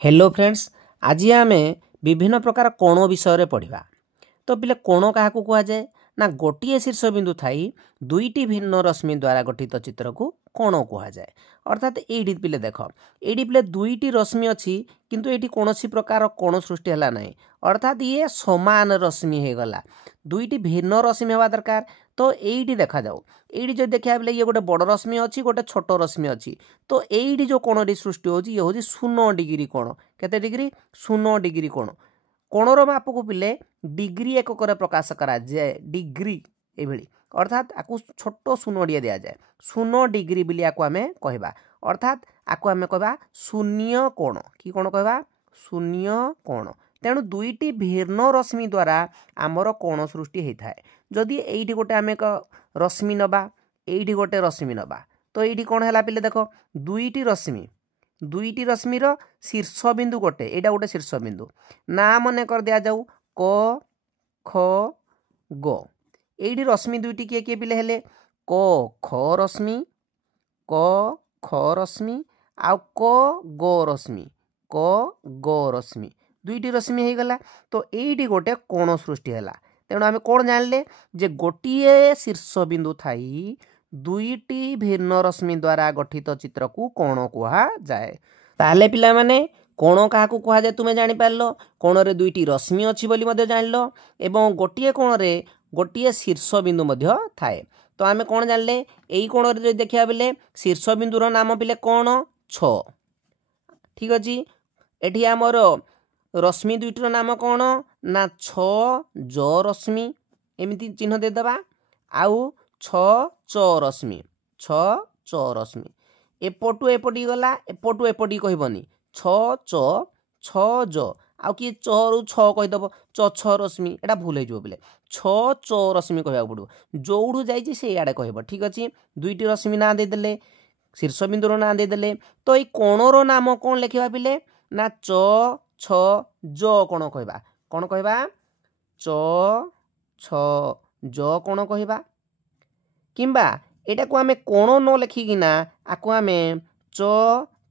Hello friends, आज आम विभिन्न प्रकार कोण विषय पढ़ा। तो पिले कोण क्या कह जाए ना गोटे शीर्षबिंदु थी दुईटी भिन्न रश्मि द्वारा गठित चित्र को कोण कह जाए। अर्थात ये पिले देख ये पिले दुईटी रश्मि अच्छी किंतु ये कौन प्रकार कोण सृष्टि है ना। अर्थात ये समान रश्मि हो गला, दुईटी भिन्न रश्मि हवा दरकार। तो ये देखा जाऊ ये जो देखा बोले ये गोटे बड़ रश्मि अच्छी गोटे छोट रश्मि अच्छी। तो ये जो कोणटी सृष्टि होची ये हूँ 0 डिग्री कोण। केते डिग्री? 0 डिग्री कोण। कोणर माप को पिले डिग्री एकक प्रकाश करा जाए, डिग्री एभली। अर्थात आपको छोट 0 दिया जाए 0 डिग्री बोली आपको आम कहवा। अर्थात आपको आम कहवा शून्य कोण। कि कोण कहवा? शून्य कोण। तेणु दुईटी भिन्न रश्मि द्वारा आमर कोण सृष्टि होता है। जदि एइठी गोटे आम एक रश्मि नबा, एइठी गोटे रश्मि नबा, तो ये कौन है पिले देख दुईटी रश्मिर शीर्ष बिंदु गोटे, एटा गोटे शीर्ष बिंदु ना मन कर दिया जाऊ क ख ग। एइठी रश्मि दुईटी किए किए पिले हेले क ख रश्मि, क ख रश्मि आउ क ग रश्मि, क ग रश्मि दुईटी रश्मि हो गला। तो एइठी गोटे कोण सृष्टि है। तेणु आम कौन जानले जे गोटे शीर्ष बिंदु थाई दुईटी भिन्न रश्मि द्वारा गठित चित्र को कोण कहा जाए। ताले पिला माने कोण क्या कहा जाए तुम्हें जानी पारलो। कोण रे दुईटी रश्मि अच्छी बोली मध्य जानलो एवं गोटे कोण रे गोटे शीर्ष बिंदु मध्य थाए। तो आम कौन जानले एई कोण रे जो देखिया बेले शीर्ष बिंदुर नाम पिले कौन? 6। ठीक अच्छी। एठी आमर रश्मि दुईटर नाम कौन ना 6 ज रश्मि, एमती चिन्ह देदेबा। आउ 6 च रश्मि, 6 च रश्मि। एपटू एपटी गला, एपटू एपटी कहबनी 6 च 6 ज। आउ कि 6 रु 6 कहीदेव 6 रश्मि, एटा भूल हो बोले 6 च रश्मि कहवा पड़ो। जोड़ू जाइए से आड़े कह। ठीक अच्छे। दुईटी रश्मि ना देदेले, शीर्ष बिंदुर ना देदेले। तो ये कोणर नाम कौन लिखा पिले ना च 6 ज कोण कहवा। कौन कहवा? च 6 ज कोण कहवा। किंबा एटा को आमे कोण न लिखिकिना आको आमे च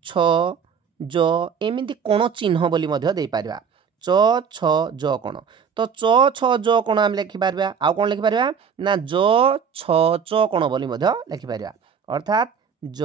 6 ज एमिति कोण चिन्ह बोली मध्य दे पारिबा। च 6 ज कोण। तो च 6 ज कोण आम लिखि पारिबा। आउ कोण लिखि पारिबा ना ज 6 च कोण बोली मध्य लिखि पारिबा। अर्थात ज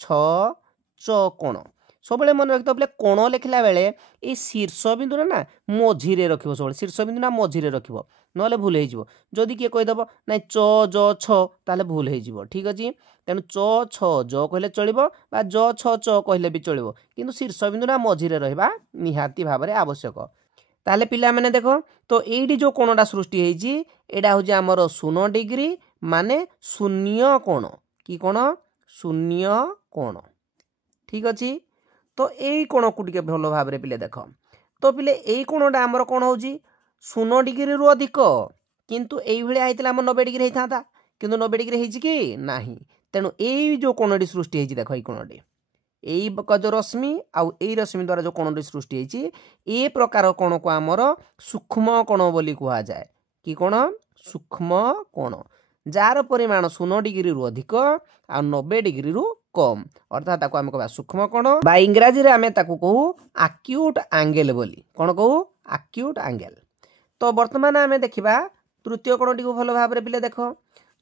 6 च कोण। सब मन रखिथ बोले कोण लिखला बेले ये शीर्ष बिंदु ना मझिरे रखिबो। सब शीर्ष बिंदु ना मझिरे रखिबो, नले भूल हो। जदि किए कहीदेव ना च ज 6 ताले भूल हो। ठीक अच्छे। तेणु च 6 ज कहले चलिबो बा ज 6 च कहले भी चलिबो, किंतु शीर्ष बिंदु ना मझिरे रहिबा निहाती भाबरे आवश्यक। ताले पिला माने देखो तो एडी जो कोणटा सृष्टि होईची एडा होजी हमर 0 डिग्री माने शून्य कोण। कि कोण? शून्य कोण। ठीक अच्छे। तो यही कोण को टिके भल भाव पिले देख। तो पिले यही कोणटा आमर कौन हो 0 डिग्री रु अधिक, किंतु यही भाया होता आम 90 डिग्री होता, किंतु 90 डिग्री होती कि नहीं। तेणु यही जो कोणटी सृष्टि होती देख ये कोणटी यही जो रश्मि आउ यही रश्मि द्वारा जो कोणटी सृष्टि होती ए प्रकार कोण को आमर सूक्ष्म कोण बोली कह जाए। कि कोण? सूक्ष्म कोण, जार परिमाण 0 डिग्री रु अधिक आ 90 डिग्री रु कम। अर्थात आम कह सूक्ष्म कोण बा इंग्राजी रे आमे ताकू कहू एक्यूट एंगल बोली। कौन कहू? Acute angle. तो वर्तमान आमे देखिबा तृतीय कोणटी को भल भाव पिले देख।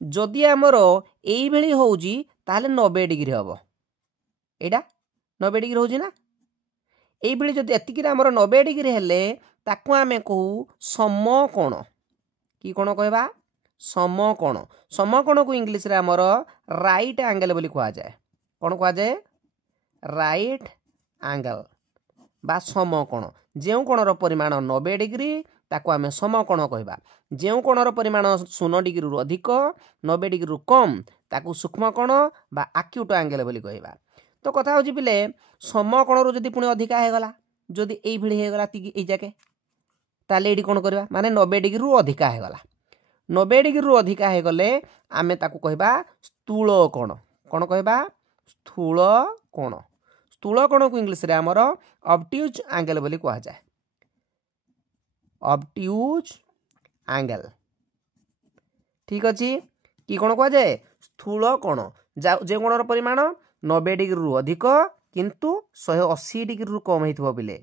जदि आमर एई भली होउजी ताले 90 डिग्री हबो। एडा 90 डिग्री होउजी ना। एई भली जदि एतिकी आमर 90 डिग्री हेले ताकू आमे कहू समकोण। कि कोण कहबा? समकोण। समकोण को इंग्लिश रे आमर राइट एंगल बोली कहा जाए। कौन कह जाए? राइट एंगल बा समकोण। जो कोणर परिमाण 90 डिग्री ताको आमे समकोण कहबा। जो कोणर परिमाण 0 डिग्री रु अधिक 90 डिग्री रु कम ताको सूक्ष्म कोण बा एक्यूट एंगल बोली कहबा। तो कथा होची पिले समकोण रु जदि पुणी अधिका हे गला, जदि एई भली हे गला एई जाके ताले एडी कोण करबा माने 90 डिग्री रु अधिका हे गला। 90 डिग्री रु अधिका हे गले आमे ताको कहबा स्थूल कोण। कौन कहबा? स्थूल कोण। स्थूल कोण को इंग्लिश रे आमर ऑब्ट्यूज एंगल बोली कह जाए। Obtuse angle. ठीक अच्छे। कि कोण कह जाए? स्थूल कोण। जे कोणर परिमाण 90 डिग्री रु अधिक किंतु 180 डिग्री रु कम होइथबो पिले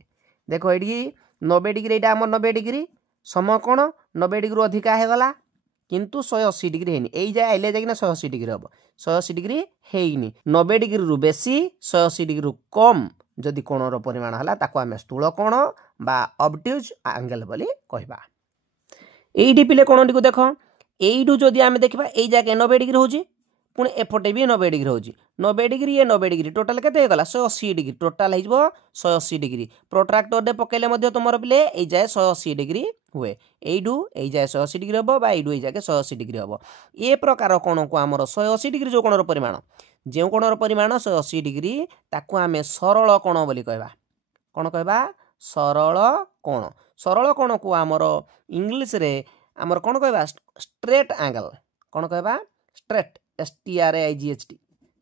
देखो एडी 90 डिग्री एटा हमर 90 डिग्री समय कोण 90 डिग्री अधिका हे गला किंतु 180 डिग्री हेनी एई जाय आइले जाय कि 180 डिग्री हबो 180 डिग्री हेइनी 90 डिग्री रु बेसी 180 डिग्री रु कम जदि कोणर परिमाण हला ताको आमे स्थूल कोण बा ऑब्ट्यूज एंगल बोली कहबा। एइडी पिले कोणटी को देखो एइडू जदि आमे देखबा एई जाके 90 डिग्री होजी पुणी एपटे भी 90 डिग्री होजी 90 डिग्री ये 90 डिग्री टोटल केते हे गला 180 डिग्री टोटल हेजबो 180 डिग्री प्रोट्रैक्टर दे पकेले मध्ये तुमर पिले एई जाय 180 डिग्री हुए एइडू एई जाय 180 डिग्री हबो बा एइडू एई जाके 180 डिग्री हबो ए प्रकार कोण को हमर 180 डिग्री जो कोणर परिमाण जे कोणर परिमाण 180 डिग्री ताको आमे सरल कोण बोली कहबा कोण कहबा सरल कोण को हमर इंग्लिश रे हमर कोण कहबा स्ट्रेट एंगल कोण कहबा straight STRAIGHT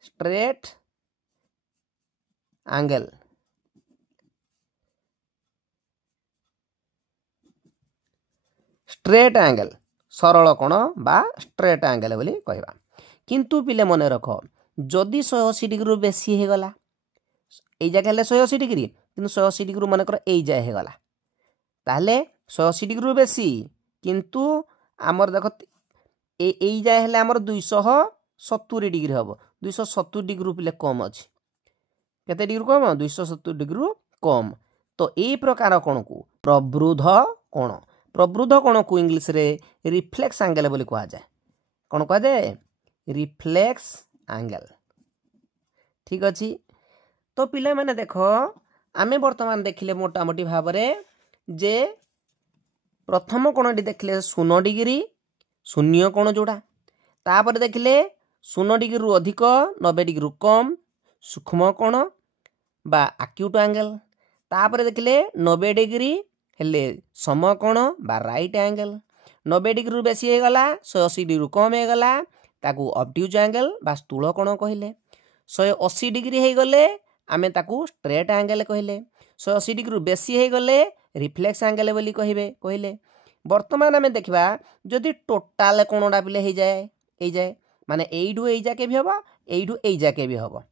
straight angle straight angle सरल कोण बा स्ट्रेट एंगल बोली कहबा। किंतु पिले मने रखो जदि 180 डिग्री रु बेसी हे गला एई जगह हेले 180 डिग्री किंतु 180 डिग्री माने कर एई जाय हे गला ताले 180 डिग्री रु बेसी किंतु हमर देखो एई जाय हेले हमर 270 डिग्री हबो 270 डिग्री पिले कम अछि केते डिग्री कम 270 डिग्री कम तो ए प्रकार कोण को प्रवृद्ध कोण को इंग्लिश रे रिफ्लेक्स एंगल बोली कहा जाय कोण कहा जाय रिफ्लेक्स एंगल ठीक अछि। तो पिले माने देखो आमे वर्तमान देखिले मोटा मोटी भाव रे जे प्रथम कोणटी देखिले 0 डिग्री शून्य कोण जोड़ा तापर देखिले 0 डिग्री रु अधिक 90 डिग्री रु कम सूक्ष्म कोण बा एक्यूट एंगल तापर देखिले 90 डिग्री हेले सम कोण बा राइट एंगल 90 डिग्री रु बेसी हे गला 180 डिग्री रु कम हे गला ताकू ऑब्ट्यूज एंगल बा स्थूल कोण कहले 180 डिग्री हे गले आमे ताकू स्ट्रेट एंगल कहले 180 डिग्री रु बेसी हे गले रिफ्लेक्स एंगल बोली कहले वर्तमान आमे देखबा जदि टोटल कोणडा पिले हे जाय माने एइडू एइ जाके भी हबो एइडू एइ जाके भी हबो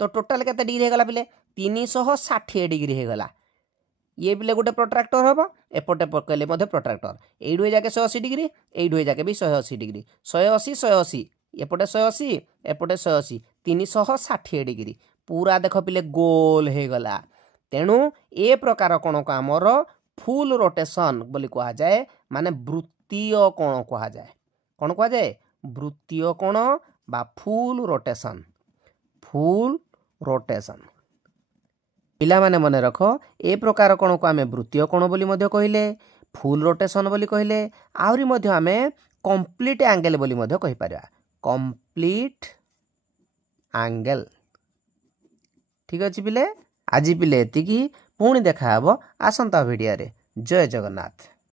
तो टोटल केते डिग्री हे गला पिले 360 डिग्री हे गला ये पिले गोटे प्रोट्रैक्टर हबो एपटे पकेले मध्ये प्रोट्रैक्टर एइडू ए जाके 180 डिग्री एइडू ए जाके भी 180 डिग्री 180 एपटे 180 एपटे 180 360 डिग्री पूरा देखो पिले गोल हे गला तेणु ए प्रकार कोण को हमर फुल रोटेशन बोली कहा जाए माने वृत्तीय कोण कहा जाए कोण कहा जाए वृत्तीय कोण बा फुल रोटेशन पिला माने मने रखो ए प्रकार कोण को आमे वृत्तीय कोण बोली मध्ये कहिले फुल रोटेशन बोली कहिले आउरी मध्ये आमे कंप्लीट एंगल बोली मध्ये कहि पारिया कंप्लीट एंगल ठीक अछि पिले आज पिले एतिकी पुणी देखा हबो आसंता भिडियो रे जय जगन्नाथ।